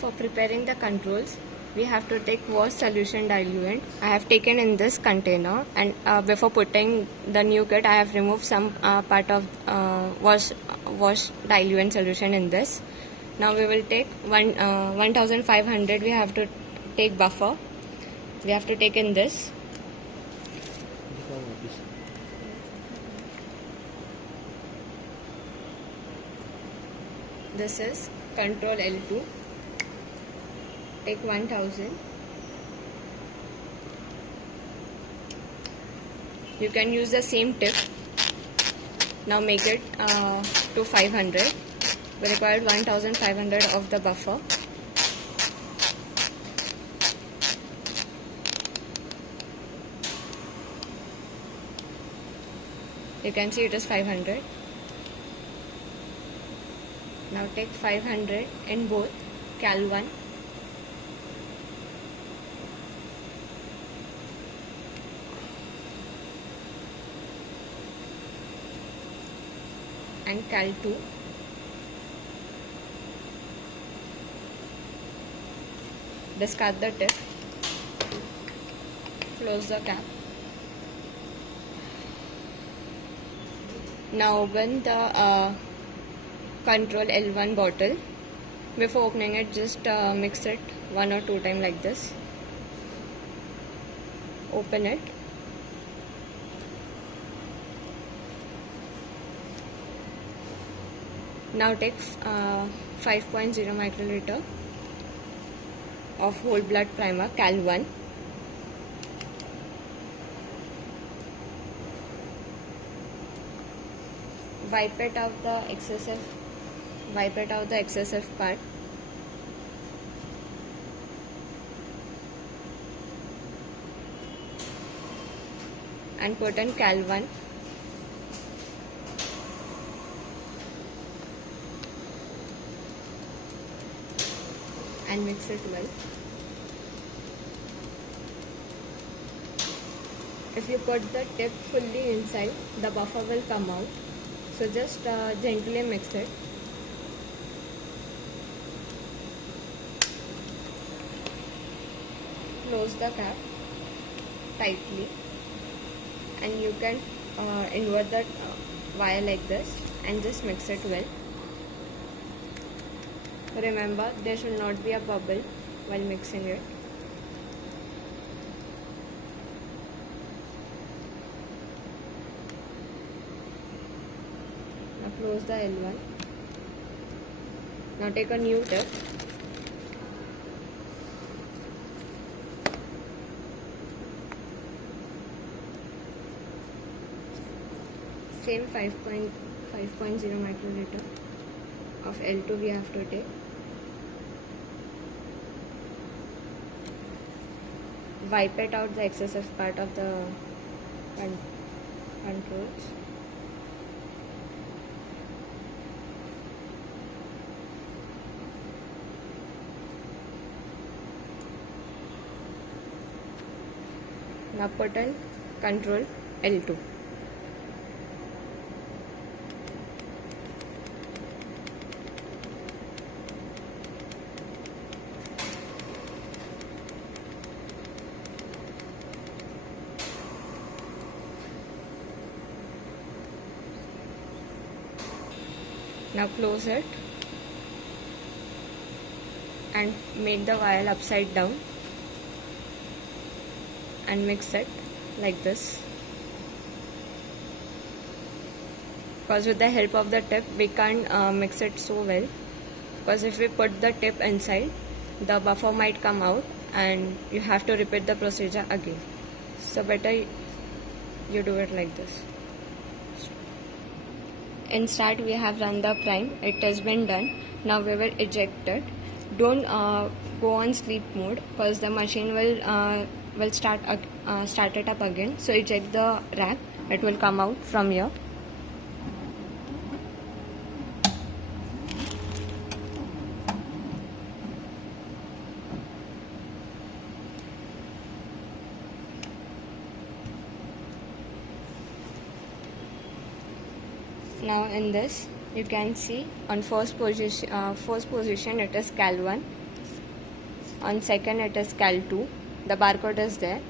For preparing the controls, we have to take wash solution diluent. I have taken in this container, and before putting the new kit, I have removed some part of wash diluent solution in this. Now we will take 1500. We have to take buffer. We have to take in this. This is control L2. Take 1000. You can use the same tip. Now make it to 500. We required 1500 of the buffer. You can see it is 500. Now take 500 in both Cal 1 and Cal 2. Discard the tip. Close the cap. Now open the control L1 bottle. Before opening it, just mix it 1 or 2 times like this. Open it. Now take 5.0 microliter of whole blood primer Cal 1. Wipe it out the excessive part. And put in Cal 1. And mix it well. If you put the tip fully inside, the buffer will come out. So just gently mix it. Close the cap tightly, and you can invert the wire like this and just mix it well. Remember, there should not be a bubble while mixing it. Now close the L1. Now take a new tip. Same 5.0 microliter of L2 we have to take. Wipe it out the excessive part of the controls. Now put in control L2. Now close it and make the vial upside down and mix it like this. Because with the help of the tip we can't mix it so well, because if we put the tip inside, the buffer might come out and you have to repeat the procedure again. So better you do it like this. In start we have run the prime. It has been done. Now we will eject it. Don't go on sleep mode, because the machine will start it up again. So eject the rack. It will come out from here. Now in this you can see on first position it is Cal 1, On second it is Cal 2. The barcode is there.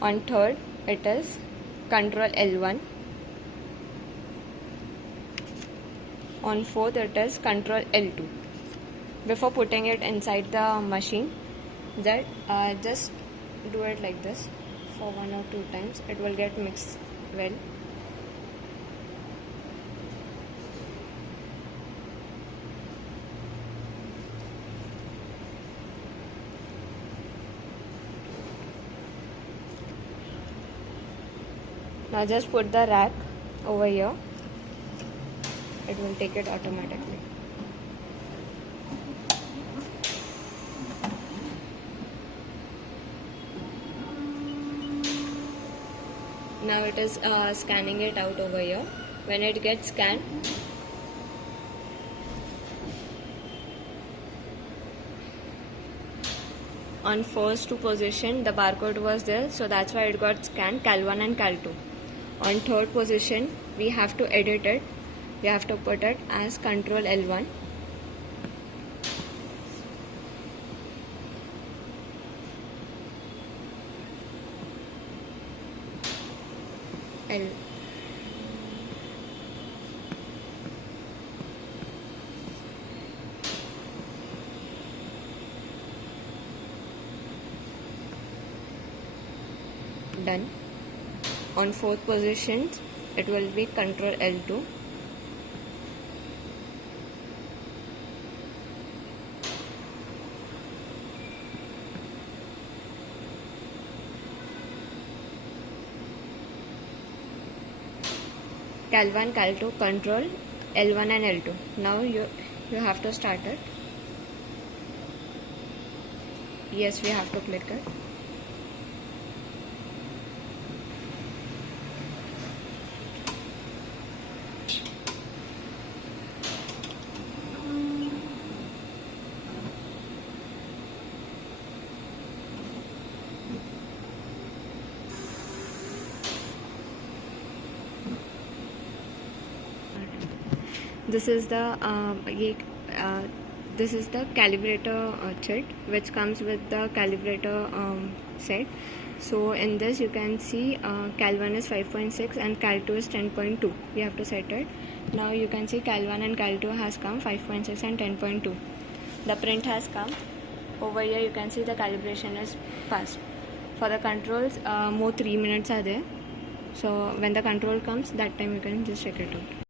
On third it is control L1. On fourth it is control L2. Before putting it inside the machine, just do it like this for 1 or 2 times. It will get mixed well. Now just put the rack over here. It will take it automatically. Now it is scanning it out over here. When it gets scanned, on first 2 position the barcode was there, so that's why it got scanned, Cal 1 and Cal 2. On third position we have to edit it. We have to put it as control L1. Done. On fourth position it will be control L2. Cal 1, Cal 2, control L1 and L2. Now you have to start it. Yes, we have to click it. This is the calibrator kit which comes with the calibrator set. So in this you can see Cal 1 is 5.6 and Cal 2 is 10.2. We have to set it. Now you can see Cal 1 and Cal 2 has come 5.6 and 10.2. The print has come. Over here you can see the calibration is passed. For the controls, more 3 minutes are there. So when the control comes, that time you can just check it out.